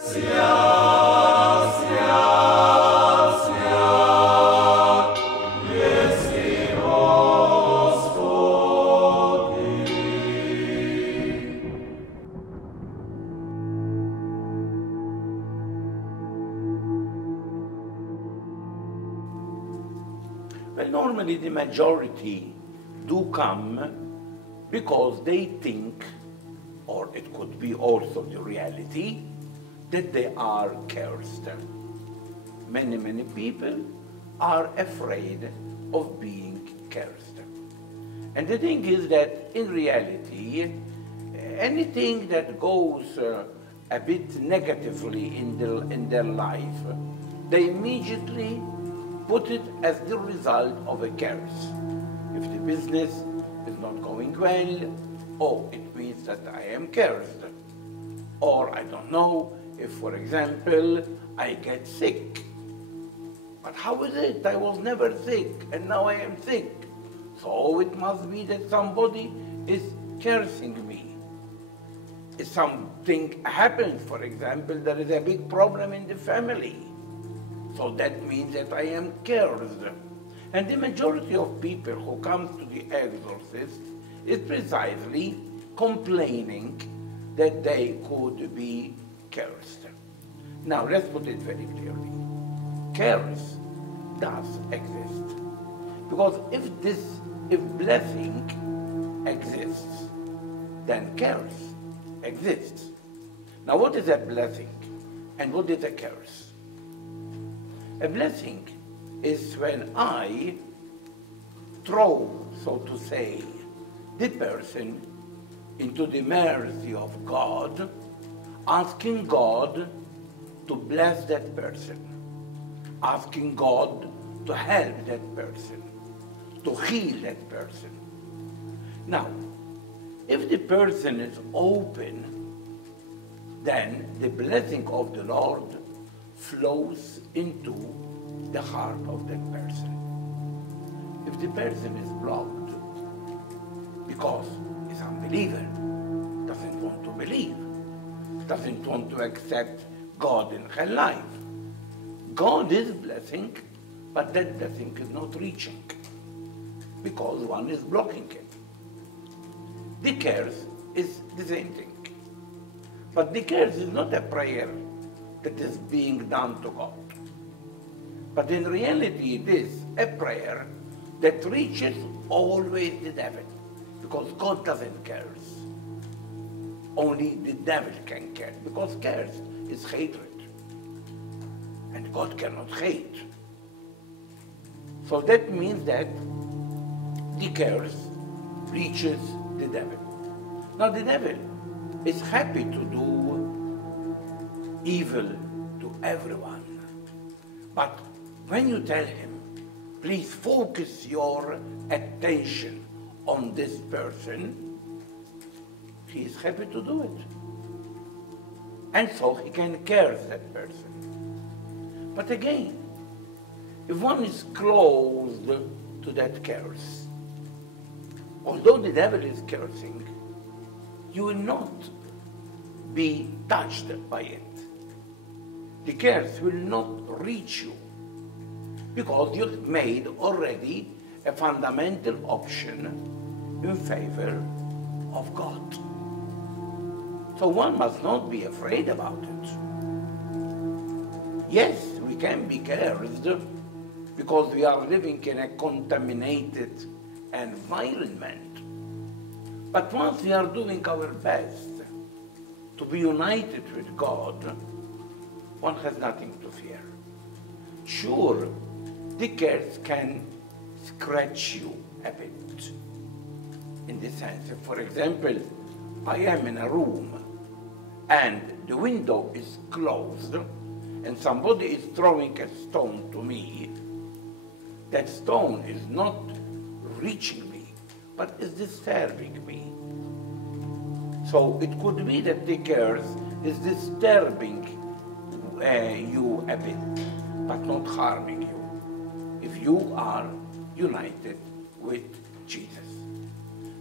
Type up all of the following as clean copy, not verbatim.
Well, normally the majority do come because they think, or it could be also the reality, that they are cursed. Many people are afraid of being cursed. And the thing is that in reality, anything that goes a bit negatively in their life, they immediately put it as the result of a curse. If the business is not going well, oh, it means that I am cursed. Or I don't know, if for example, I get sick. But how is it? I was never sick, and now I am sick. So it must be that somebody is cursing me. If something happens, for example, there is a big problem in the family. So that means that I am cursed. And the majority of people who come to the exorcist is precisely complaining that they could be cursed. Now let's put it very clearly. Curse does exist. Because if blessing exists, then curse exists. Now what is a blessing and what is a curse? A blessing is when I throw, so to say, the person into the mercy of God, asking God to bless that person, asking God to help that person, to heal that person. Now, if the person is open, then the blessing of the Lord flows into the heart of that person. If the person is blocked because he's an unbeliever, doesn't want to believe, doesn't want to accept God in her life, God is blessing, but that blessing is not reaching because one is blocking it. The curse is the same thing. But the curse is not a prayer that is being done to God. But in reality, it is a prayer that reaches always the devil, because God doesn't curse. Only the devil can curse, because curse is hatred, and God cannot hate. So that means that the curse reaches the devil. Now the devil is happy to do evil to everyone. But when you tell him, please focus your attention on this person, he is happy to do it. And so he can curse that person. But again, if one is closed to that curse, although the devil is cursing, you will not be touched by it. The curse will not reach you because you've made already a fundamental option in favor of God. So one must not be afraid about it. Yes, we can be cursed because we are living in a contaminated environment. But once we are doing our best to be united with God, one has nothing to fear. Sure, the curse can scratch you a bit. In the sense, if, for example, I am in a room and the window is closed and somebody is throwing a stone to me, that stone is not reaching me, but is disturbing me. So it could be that the curse is disturbing you a bit, but not harming you, if you are united with Jesus.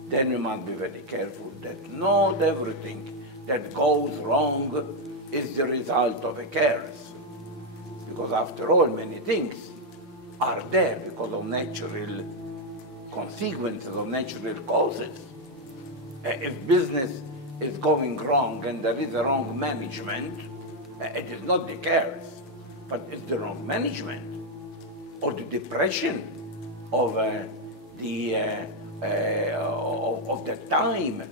Then you must be very careful that not everything that goes wrong is the result of a curse. Because after all, many things are there because of natural consequences, of natural causes. If business is going wrong and there is a wrong management, it is not the curse, but it's the wrong management or the depression of the time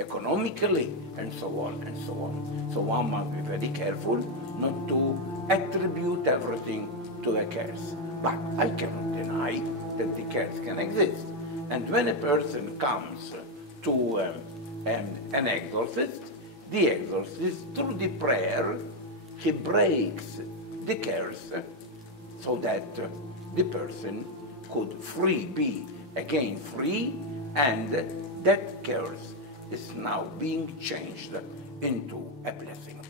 economically, and so on and so on. So one must be very careful not to attribute everything to a curse. But I cannot deny that the curse can exist. And when a person comes to an exorcist, the exorcist, through the prayer, he breaks the curse so that the person could be again free, and that curse is now being changed into a blessing.